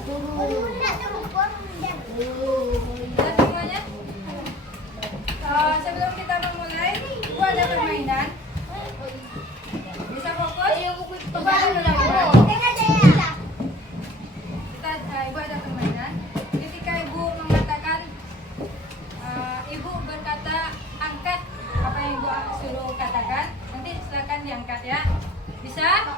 Dan semuanya, sebelum kita memulai, Ibu ada permainan. Bisa fokus? Ibu ada permainan. Ibu ada permainan. Ketika Ibu mengatakan, Ibu berkata angkat apa yang Ibu suruh katakan, nanti silakan diangkat ya. Bisa?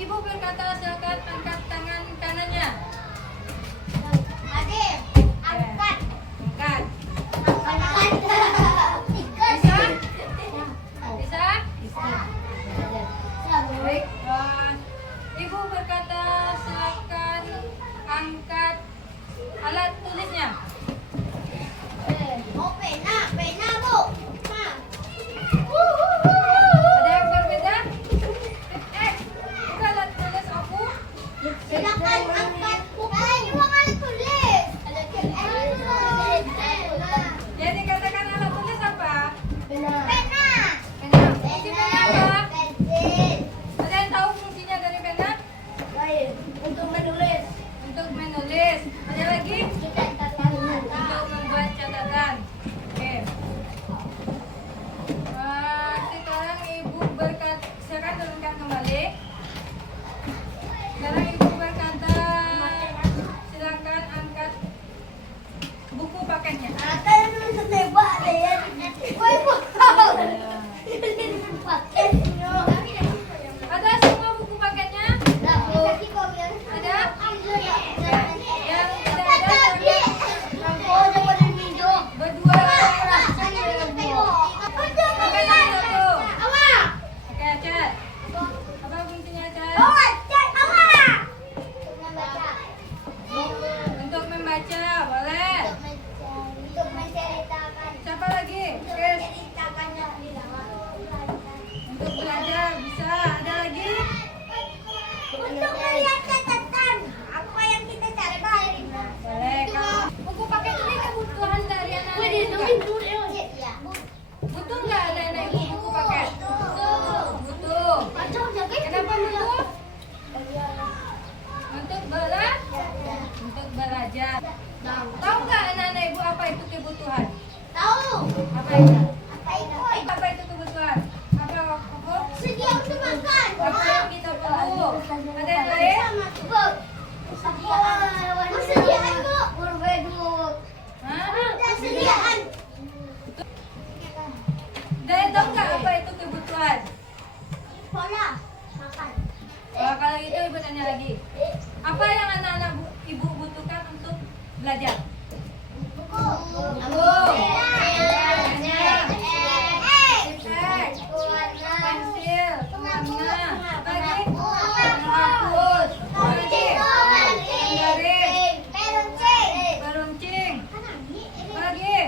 Ibu berkata silakan angkat tangan kanannya. Angkat. Bisa? Baik. Ibu berkata silakan angkat alat tulisnya. Pena, Bu. Ada yang berbeda? Itu alat tulis aku. Silakan angkat buku. Ibu alat tulis. Jadi katakan alat tulis apa? Pena. Fungsi pena apa? Pensil. Ada yang tahu fungsinya dari pena? Untuk menulis. Untuk menulis. Ada lagi? Untuk membuat catatan. Oke. Sekarang Ibu berkata, silakan turunkan kembali. Sekarang Ibu berkata, silakan angkat buku paketnya. Ada semua buku paketnya? Ada? Yang tidak ada berdua. Pakai yang satu. Oke, Cat. Apa fungsinya, Cat? Untuk membaca, boleh. Siapa lagi? Chris. Untuk belajar, bisa. Ada lagi? Untuk melihat catatan apa yang kita cari. Boleh. Kalau buku paket ini kebutuhan dari anak-anak juga. Butuh nggak anak-anak Ibu buku paket? Butuh. Kenapa butuh? Untuk belajar. Tahu nggak anak-anak Ibu apa itu kebutuhan? Tahu Apa itu? apa itu? Apa itu kebutuhan? Apa? Sedia untuk makan. Apa yang kita perlu? Ada yang lain? Persediaan, Bu. Hah? Persediaan. Dan tahu nggak apa itu kebutuhan? Pola makan. Kalau gitu Ibu tanya lagi. Apa yang anak-anak Ibu butuhkan untuk belajar? Buku. Buku. Pena. Sipek. Pensil. Pewarna. Apa lagi? Penghapus. Apa lagi? Penggaris. Peruncing. Apa lagi?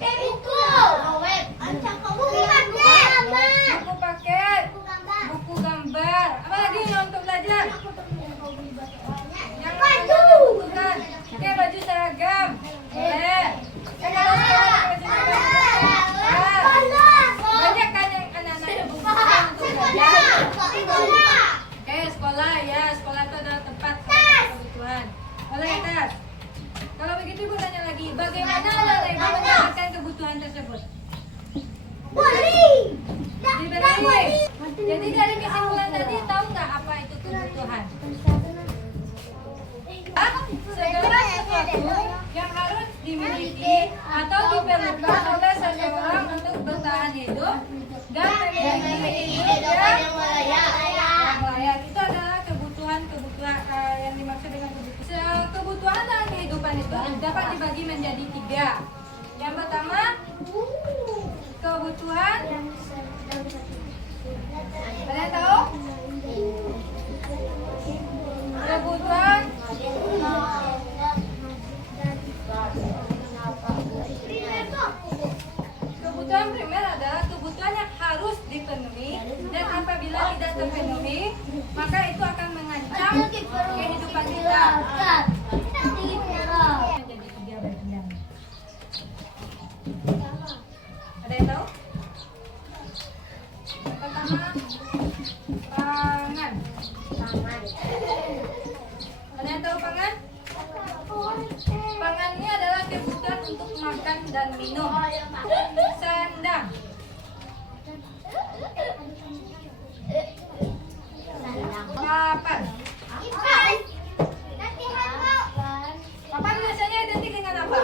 Buku. Buku paket. Buku gambar. Apa lagi yang untuk belajar? Yang butuhkan. Oke, baju seragam. Boleh. Kalau sekolah pakai baju seragam. Banyak kan yang anak-anak Ibu butuhkan untuk belajar. Oke, sekolah ya. Sekolah itu adalah tempat kebutuhan. Boleh, Tes. Kalau begitu Ibu tanya lagi, bagaimana anak-anak Ibu mendapatkan kebutuhan tersebut? Diberi. Jadi dari kesimpulan tadi tahu nggak apa itu kebutuhan? Segala sesuatu yang harus dimiliki atau diperlukan oleh seseorang untuk bertahan hidup dan memiliki hidup yang layak. Itu adalah kebutuhan yang dimaksud dengan kebutuhan. Kebutuhan dalam kehidupan itu dapat dibagi menjadi 3. Yang pertama, kebutuhan. Kalian tahu? Kebutuhan primer adalah kebutuhan yang harus dipenuhi, dan apabila tidak terpenuhi maka itu akan mengancam kehidupan kita. Menjadi 3 bagian. Ada yang tahu? Yang pertama, pangan. Ano yang tahu pangan? Pangan ini adalah kebutuhan untuk makan dan minum. Sandang. Papan. Papan biasanya identik dengan apa?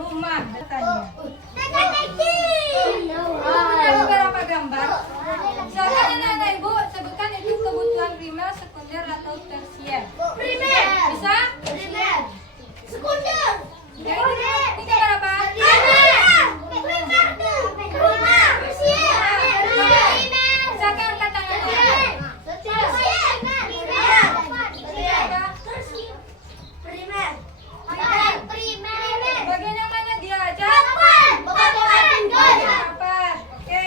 Rumah. Katanya. Punya beberapa gambar. Silakan anak-anak ibu sebutkan itu kebutuhan primer, sekunder atau tersier. Primer. Bisa? Primer. Sekunder. Ini gambar apa? Rumah. Silakan angkat tangannya. Bagian yang mana dia aja? Papan. Oke.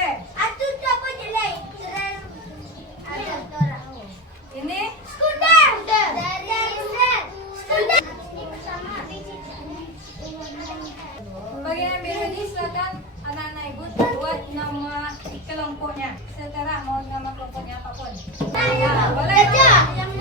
Ini bagian yang biru ini silakan anak-anak ibu buat nama kelompoknya. Setelah mau nama kelompoknya apapun. Nah, boleh. Yang